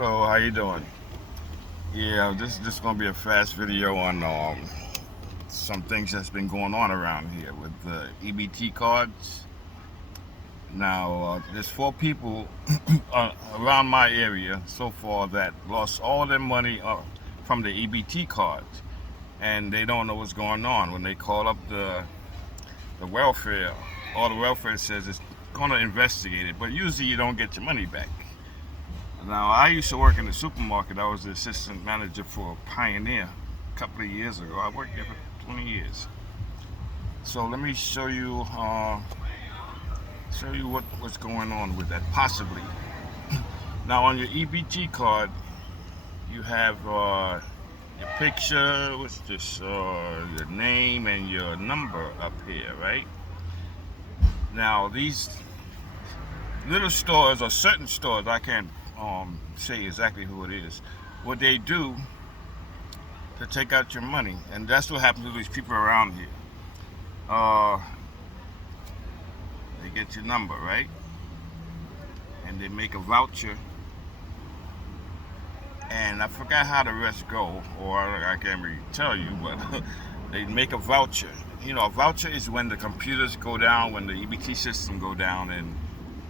Hello, how you doing? Yeah, this is just gonna be a fast video on some things that's been going on around here with the EBT cards. Now, there's four people around my area so far that lost all their money from the EBT cards, and they don't know what's going on. When they call up the welfare, all the welfare says it's gonna investigate it, but usually you don't get your money back. Now, I used to work in the supermarket. I was the assistant manager for Pioneer a couple of years ago. I worked there for 20 years. So let me show you what's going on with that, possibly. Now, on your EBT card, you have your picture, what's this, your name and your number up here, right? Now, these little stores or certain stores, I can't say exactly who it is, what they do to take out your money, and that's what happens to these people around here. They get your number, right? And they make a voucher, and I forgot how the rest go, or I can't really tell you, but they make a voucher. You know, a voucher is when the computers go down, when the EBT system go down, and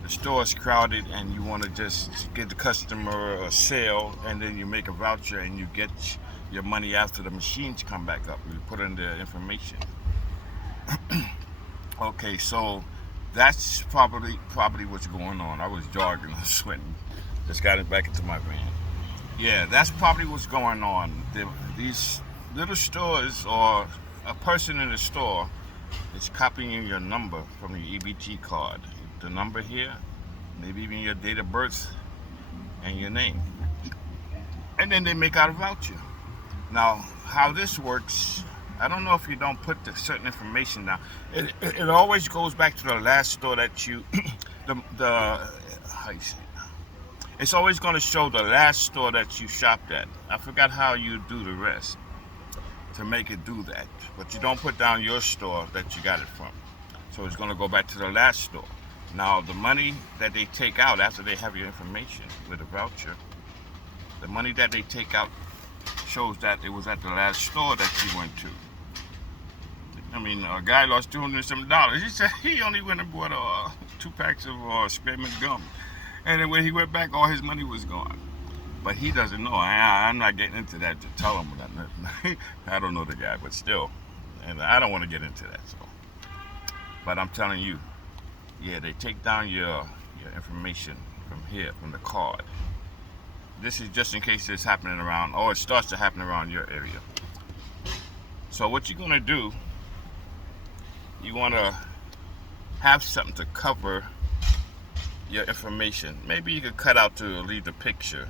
the store is crowded and you want to just give the customer a sale, and then you make a voucher and you get your money after the machines come back up. You put in the information. Okay, so that's probably what's going on. I was jogging, I was sweating. Just got it back into my van. Yeah, that's probably what's going on. These little stores, or a person in the store is copying your number from your EBT card. The number here, maybe even your date of birth and your name. And then they make out a voucher. Now, how this works, I don't know if you don't put the certain information down. It always goes back to the last store that you, how you say it? It's always going to show the last store that you shopped at. I forgot how you do the rest to make it do that. But you don't put down your store that you got it from. So it's going to go back to the last store. Now, the money that they take out after they have your information with a voucher, the money that they take out shows that it was at the last store that you went to. I mean, a guy lost $270. He said he only went and bought 2 packs of spearmint gum. And then when he went back, all his money was gone. But he doesn't know. I'm not getting into that to tell him that. I don't know the guy, but still. And I don't want to get into that. So, but I'm telling you, yeah, they take down your information from here, from the card. This is just in case it's happening around, or it starts to happen around your area. So what you're going to do, you want to have something to cover your information. Maybe you could cut out to leave the picture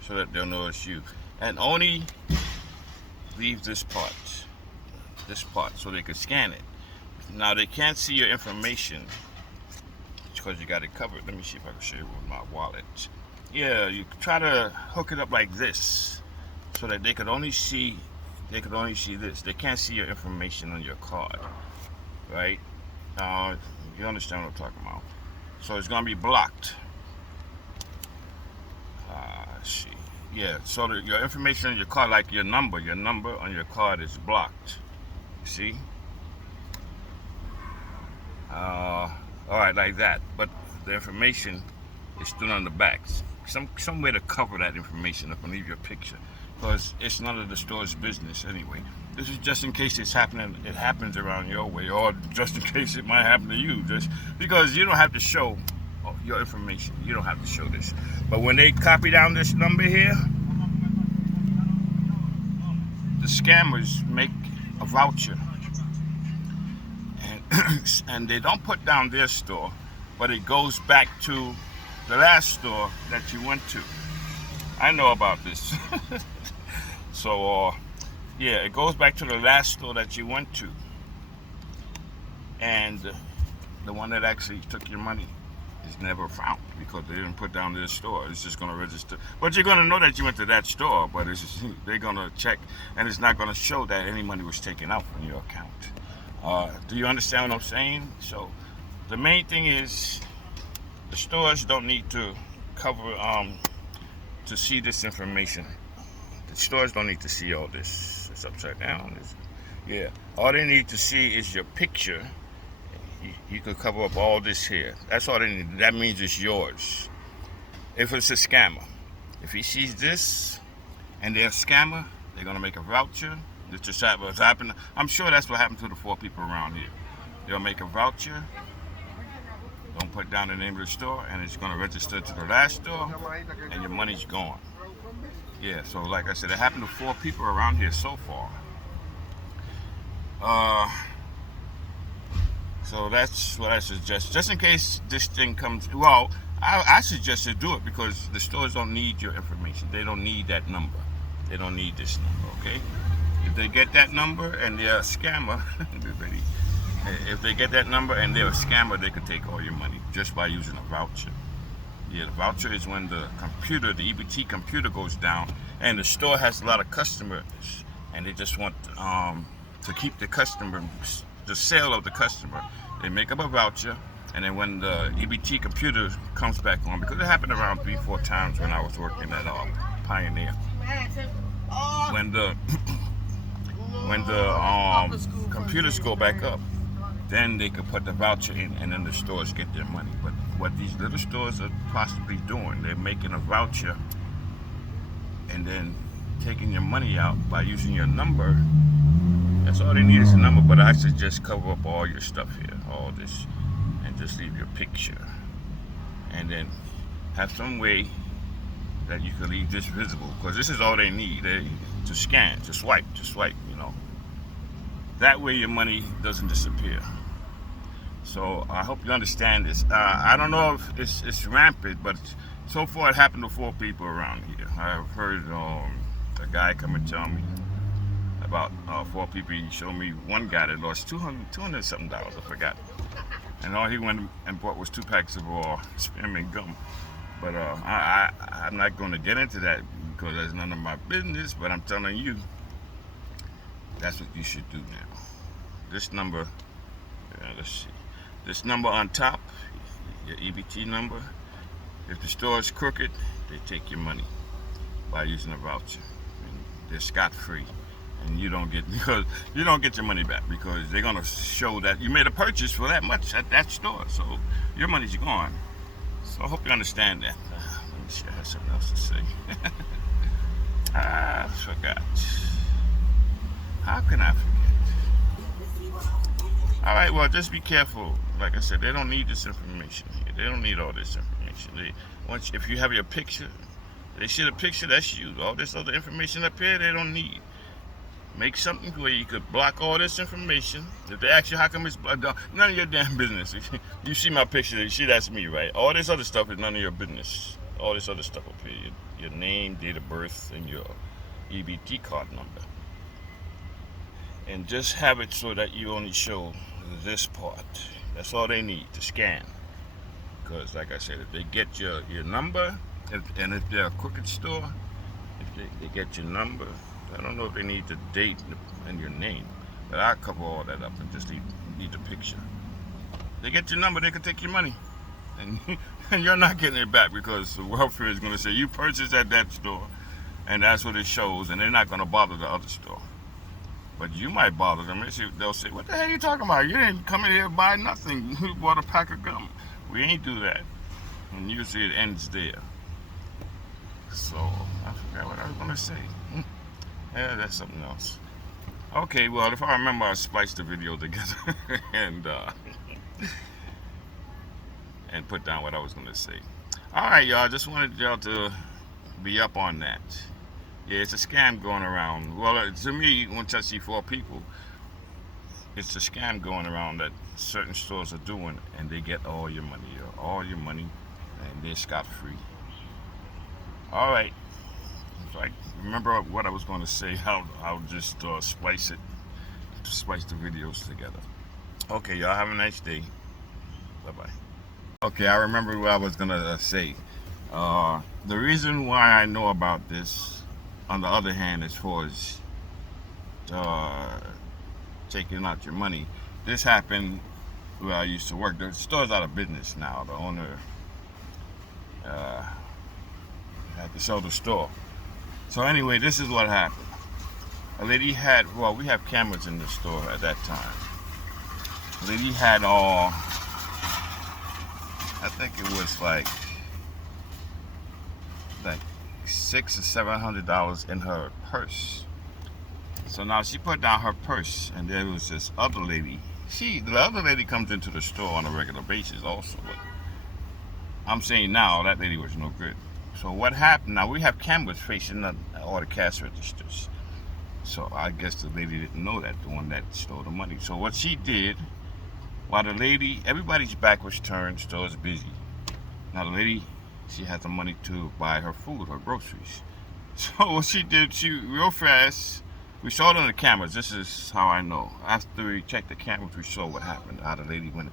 so that they'll know it's you. And only leave this part, so they could scan it. Now, they can't see your information because you got it covered. Let me see if I can show you with my wallet. Yeah, you try to hook it up like this so that they could only see this. They can't see your information on your card, right? You understand what I'm talking about. So it's gonna be blocked. Let's see. Yeah, so your information on your card, like your number on your card is blocked. See? All right, like that. But the information is still on the back. Some way to cover that information up and leave your picture, because it's none of the store's business anyway. This is just in case it's happening. It happens around your way, or just in case it might happen to you. Just because you don't have to show your information. You don't have to show this. But when they copy down this number here, the scammers make a voucher. And they don't put down their store, but it goes back to the last store that you went to. I know about this. So, yeah, it goes back to the last store that you went to. And the one that actually took your money is never found because they didn't put down their store. It's just going to register. But you're going to know that you went to that store, but they're going to check, and it's not going to show that any money was taken out from your account. Do you understand what I'm saying? So the main thing is the stores don't need to cover to see this information. The stores don't need to see all this. It's upside down. Yeah, all they need to see is your picture. You could cover up all this here. That's all they need. That means it's yours. If it's a scammer, if he sees this and they're a scammer, they're gonna make a voucher. This just happened. I'm sure that's what happened to the 4 people around here. They'll make a voucher. Don't put down the name of the store, and it's gonna register to the last store, and your money's gone. Yeah. So like I said, it happened to 4 people around here so far. So that's what I suggest. Just in case this thing comes, well, I suggest you do it because the stores don't need your information. They don't need that number. They don't need this number, okay? If they get that number and they're a scammer, if they get that number and they're a scammer, they could take all your money just by using a voucher. Yeah, the voucher is when the computer, the EBT computer goes down and the store has a lot of customers and they just want to keep the customer, the sale of the customer. They make up a voucher, and then when the EBT computer comes back on, because it happened around 3-4 times when I was working at Pioneer, when the computers go back up, then they could put the voucher in, and then the stores get their money. But what these little stores are possibly doing, they're making a voucher and then taking your money out by using your number. That's all they need is a number, but I suggest cover up all your stuff here, all this, and just leave your picture. And then have some way that you can leave this visible, because this is all they need to scan, to swipe, you know. That way your money doesn't disappear. So I hope you understand this. I don't know if it's rampant, but so far it happened to 4 people around here. I've heard a guy come and tell me about 4 people. He showed me one guy that lost $200 something, I forgot. And all he went and bought was 2 packs of spearmint gum. But I'm not going to get into that because that's none of my business. But I'm telling you, that's what you should do now. This number, let's see. This number on top, your EBT number. If the store is crooked, they take your money by using a voucher. And they're scot-free. And you don't get your money back because they're gonna show that you made a purchase for that much at that store, so your money's gone. So I hope you understand that. Let me see, I have something else to say. I forgot. How can I forget? All right, well, just be careful. Like I said, they don't need this information here. They don't need all this information. If you have your picture, they see the picture, that's you. All this other information up here, they don't need. Make something where you could block all this information. If they ask you how come it's blocked, none of your damn business. You see my picture, you see that's me, right? All this other stuff is none of your business. All this other stuff up here, your name, date of birth, and your EBT card number. And just have it so that you only show this part. That's all they need to scan. Because like I said, if they get your number, and if they're a crooked store, if they get your number, I don't know if they need the date and your name, but I'll cover all that up and just need the picture. They get your number, they can take your money. And you're not getting it back because the welfare is going to say you purchased at that store, and that's what it shows, and they're not going to bother the other store. But you might bother them. They'll say, what the hell are you talking about? You didn't come in here and buy nothing. You bought a pack of gum. We ain't do that. And usually it ends there. So, I forgot what I was going to say. Yeah, that's something else. Okay, well, if I remember, I'll splice the video together and put down what I was going to say. All right, y'all. Just wanted y'all to be up on that. Yeah, it's a scam going around. Well, to me, once I see 4 people, it's a scam going around that certain stores are doing, and they get all your money, and they're scot-free. All right. If I remember what I was going to say, I'll just splice the videos together. Okay, y'all have a nice day. Bye-bye. Okay, I remember what I was going to say. The reason why I know about this, on the other hand, as far as taking out your money, this happened where I used to work. The store's out of business now. The owner at the soda store. So anyway, this is what happened. A lady had, well, we have cameras in the store at that time. A lady had I think it was like $600 or $700 in her purse. So now she put down her purse, and there was this other lady. The other lady comes into the store on a regular basis also, but I'm saying now that lady was no good. So what happened? Now we have cameras facing all the cash registers. So I guess the lady didn't know that, the one that stole the money. So what she did, while the lady, everybody's back was turned, store is busy. Now the lady, she had the money to buy her food, her groceries. So what she did, she real fast. We saw it on the cameras. This is how I know. After we checked the cameras, we saw what happened. How the lady went.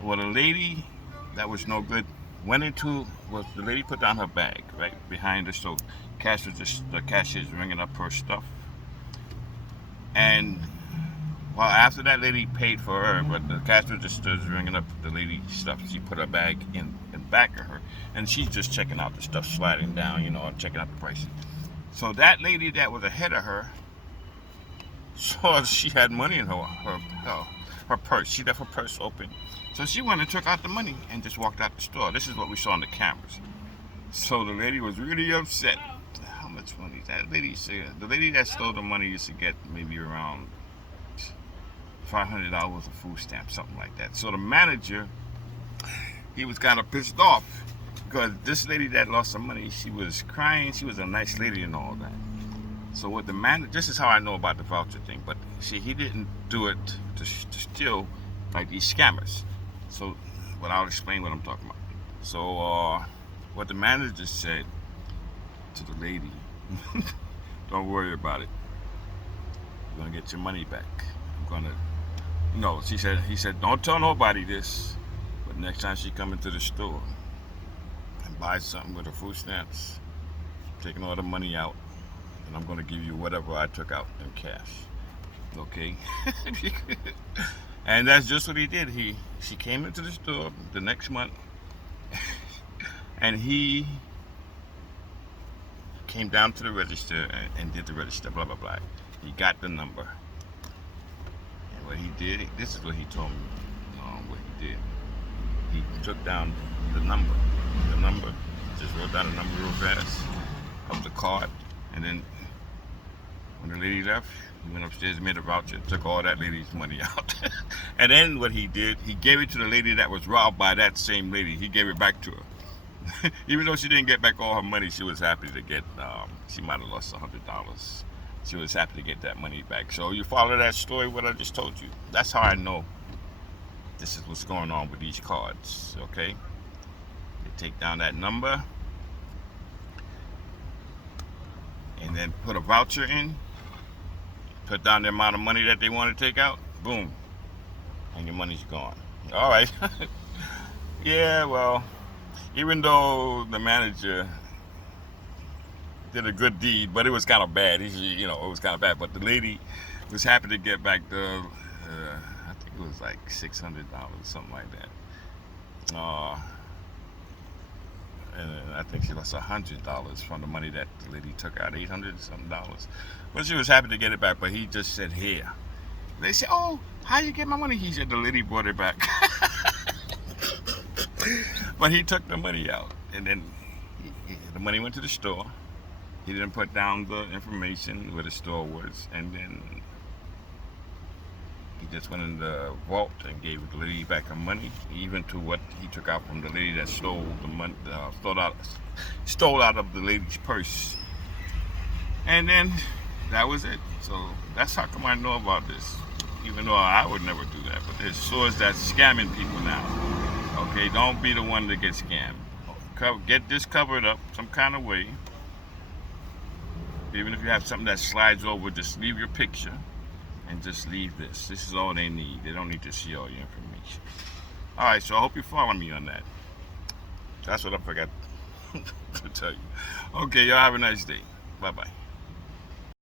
Well, the lady that was no good went into. Was the lady put down her bag right behind her? So the cashier's ringing up her stuff. And well, after that lady paid for her, but the cash register is ringing up the lady's stuff. She put her bag in back of her, and she's just checking out the stuff, sliding down, and checking out the prices. So that lady that was ahead of her saw she had money in her purse. She left her purse open. So she went and took out the money and just walked out the store. This is what we saw on the cameras. So the lady was really upset. How much money? That lady said, the lady that stole the money used to get maybe around $500 of food stamps, something like that. So the manager, he was kind of pissed off because this lady that lost some money, she was crying. She was a nice lady and all that. So what the manager, this is how I know about the voucher thing, but see, he didn't do it to steal like these scammers. So, but I'll explain what I'm talking about. So what the manager said to the lady, don't worry about it. You're gonna get your money back. He said, don't tell nobody this, but next time she come into the store and buy something with her food stamps, I'm taking all the money out, and I'm gonna give you whatever I took out in cash. Okay? And that's just what he did. She came into the store the next month, and he came down to the register and did the register, blah, blah, blah. He got the number. And what he did, this is what he told me, what he did. He took down the number, just wrote down the number real fast of the card, and then when the lady left, he went upstairs, made a voucher, took all that lady's money out. And then what he did, he gave it to the lady that was robbed by that same lady. He gave it back to her. Even though she didn't get back all her money, she was happy to get, she might have lost $100. She was happy to get that money back. So you follow that story, what I just told you. That's how I know this is what's going on with these cards, okay? They take down that number and then put a voucher in, put down the amount of money that they want to take out, boom, and your money's gone. All right. Yeah, well, even though the manager did a good deed, but it was kind of bad. It was kind of bad. But the lady was happy to get back the, I think it was like $600, something like that. And I think she lost $100 from the money that the lady took out, $800 something dollars. But she was happy to get it back. But he just said, "Here." They said, "Oh, how you get my money?" He said, "The lady brought it back." But he took the money out, and then the money went to the store. He didn't put down the information where the store was, and then he just went in the vault and gave the lady back her money, even to what he took out from the lady that stole the money, stole out of the lady's purse. And then that was it. So that's how come I know about this, even though I would never do that. But there's stores that's scamming people now. Okay, don't be the one that gets scammed. Get this covered up some kind of way. Even if you have something that slides over, just leave your picture and just leave this. This is all they need. They don't need to see all your information. All right, so I hope you follow me on that. That's what I forgot to tell you. Okay, y'all have a nice day. Bye-bye.